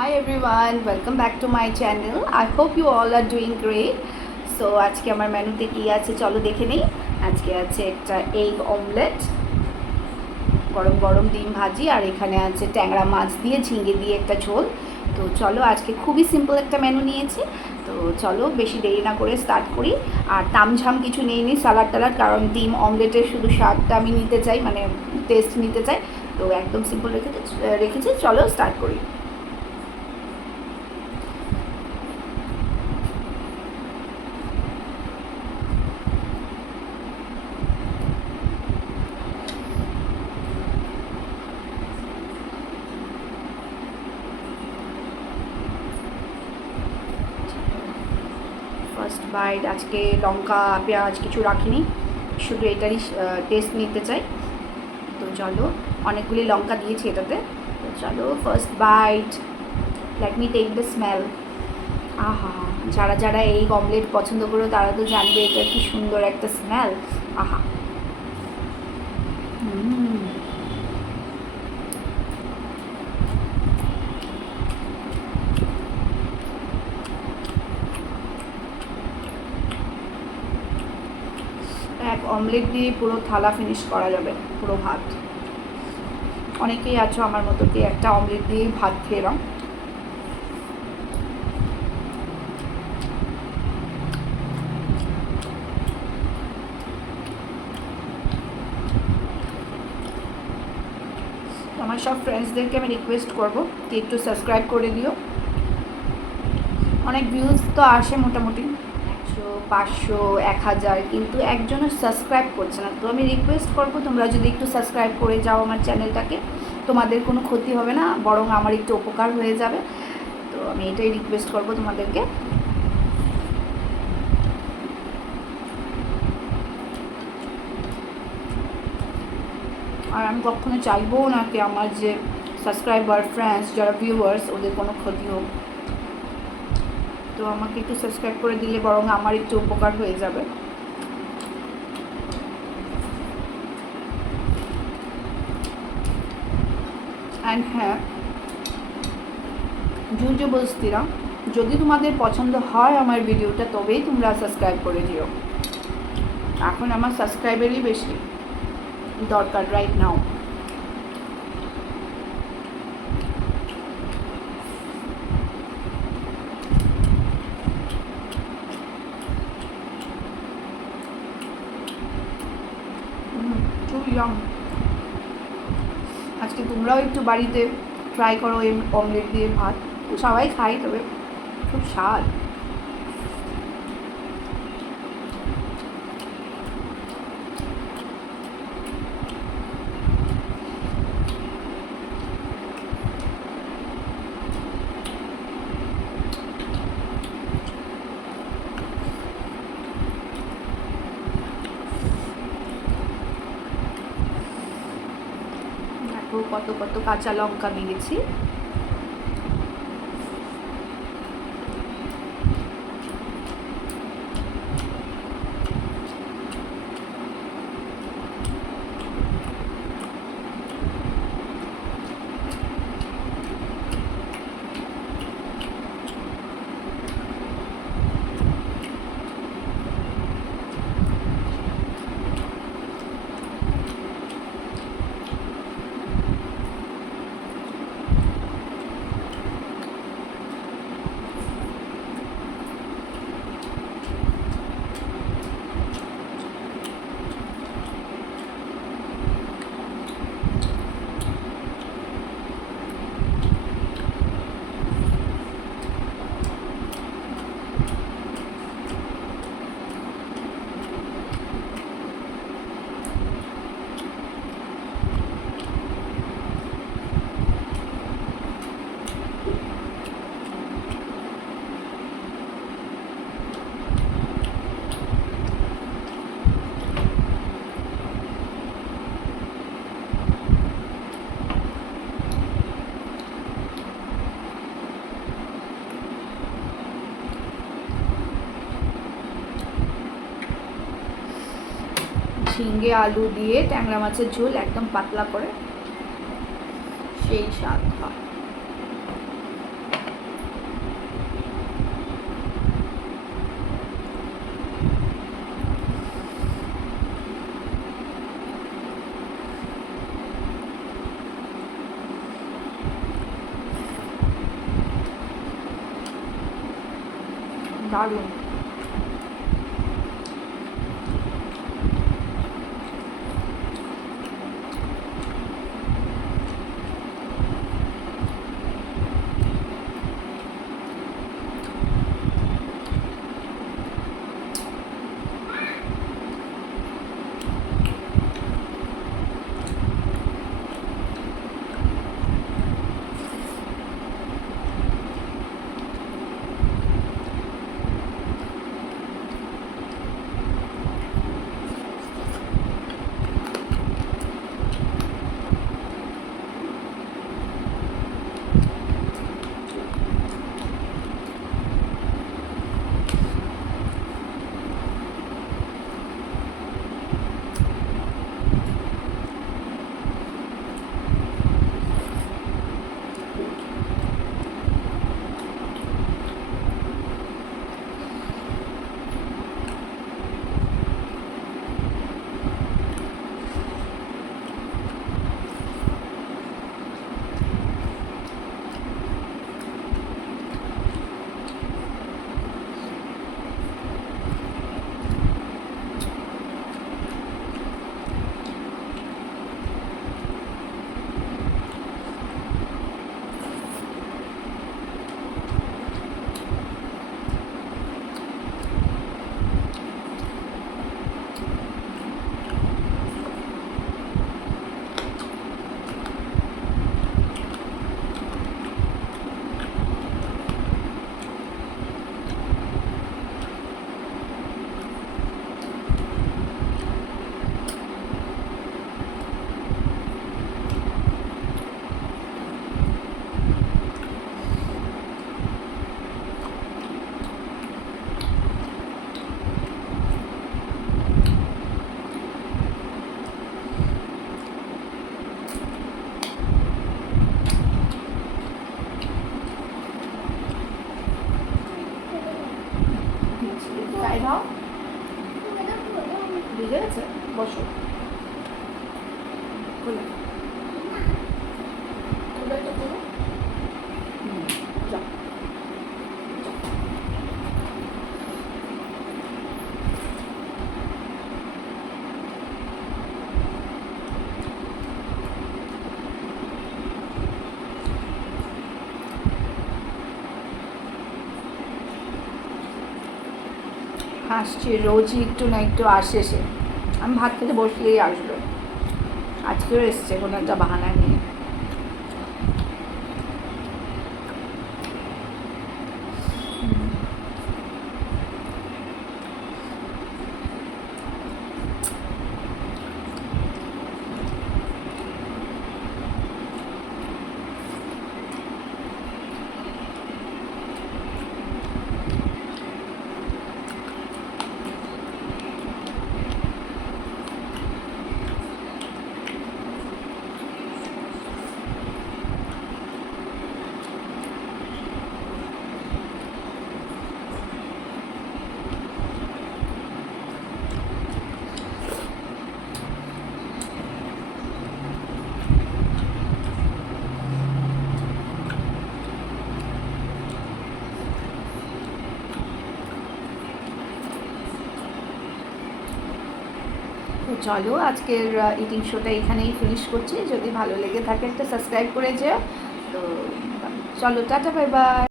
Hi everyone, welcome back to my channel. I hope you all are doing great. So আজকে আমার মেনুতে কি আছে চলো দেখে নেই। আজকে আছে একটা এগ অমলেট, গরম গরম ডিম ভাজি, আর এখানে আছে ট্যাংরা মাছ দিয়ে ঝিঙে দিয়ে একটা ঝোল। তো চলো আজকে খুবই সিম্পল একটা মেনু নিয়েছি। তো চলো বেশি দেরি না করে স্টার্ট করি। আর তামঝাম কিছু নিয়ে নিই স্যালাড টালাড, কারণ ডিম অমলেটের শুধু স্বাদটা আমি নিতে চাই, মানে টেস্ট নিতে চাই। তো একদম সিম্পল রেখেছি, চলো স্টার্ট করি। ফার্স্ট বাইট, আজকে লঙ্কা পেঁয়াজ কিছু রাখিনি, শুধু এটারই টেস্ট নিতে চাই। তো চলো, অনেকগুলি লঙ্কা দিয়েছি এটাতে। তো চলো first bite, let me take the smell. আহা, যারা যারা এই অমলেট পছন্দ করো তারা তো জানবে এটা কি সুন্দর একটা স্মেল। আহা, এক অমলেট দিয়ে পুরো থালা ফিনিশ করা যাবে, পুরো ভাত। অনেকেই আছো আমার মতো কি একটা অমলেট দিয়ে ভাত খেয়ে নাও। আমার সব ফ্রেন্ডসদেরকে আমি রিকোয়েস্ট করবো কি একটু সাবস্ক্রাইব করে দিও। অনেক ভিউজ তো আসে মোটামুটি 100, 500, 1000, কিন্তু একজনও সাবস্ক্রাইব করছে না। তো আমি রিকোয়েস্ট করবো তোমরা যদি একটু সাবস্ক্রাইব করে যাও আমার চ্যানেলটাকে, তোমাদের কোনো ক্ষতি হবে না, বরং আমার একটু উপকার হয়ে যাবে। তো আমি এটাই রিকোয়েস্ট করবো তোমাদেরকে। আর আমি কখনো চাইবো না কি আমার যে সাবস্ক্রাইবার ফ্রেন্ডস যারা ভিউয়ার্স ওদের কোনো ক্ষতি হোক। তো আমাকে একটু সাবস্ক্রাইব করে দিলে বরং আমার একটু উপকার হয়ে যাবে। অ্যান্ড হ্যাঁ, জুজে বস্তিরা, যদি তোমাদের পছন্দ হয় আমার ভিডিওটা তবেই তোমরা সাবস্ক্রাইব করে দিও। এখন আমার সাবস্ক্রাইবারই বেশি দরকার রাইট নাও। আজকে তোমরাও একটু বাড়িতে ট্রাই করো এই অমলেট দিয়ে ভাত। সবাই খাই, তবে খুব স্বাদ। কত কত কাঁচা লঙ্কা দিয়েছি। ঝিঙে আলু দিয়ে ট্যাংরা মাছের ঝোল একদম পাতলা করে, সেই স্বাদ হয়। দারুণ। খাও, ভিজে গেছে, বসো। খুলে খুলে তো খুলো। যাও। হাসছে রোজই একটু না একটু আসে সে, আমি ভাত খেতে বসলেই আসবে, আজকেও এসছে কোনো একটা বাহানা নিয়ে। তো চলো আজকের ইটিং শোটা এখানেই ফিনিশ করছি। যদি ভালো লেগে থাকে একটা সাবস্ক্রাইব করে যেও। তো চলো, টাটা, বাই বাই।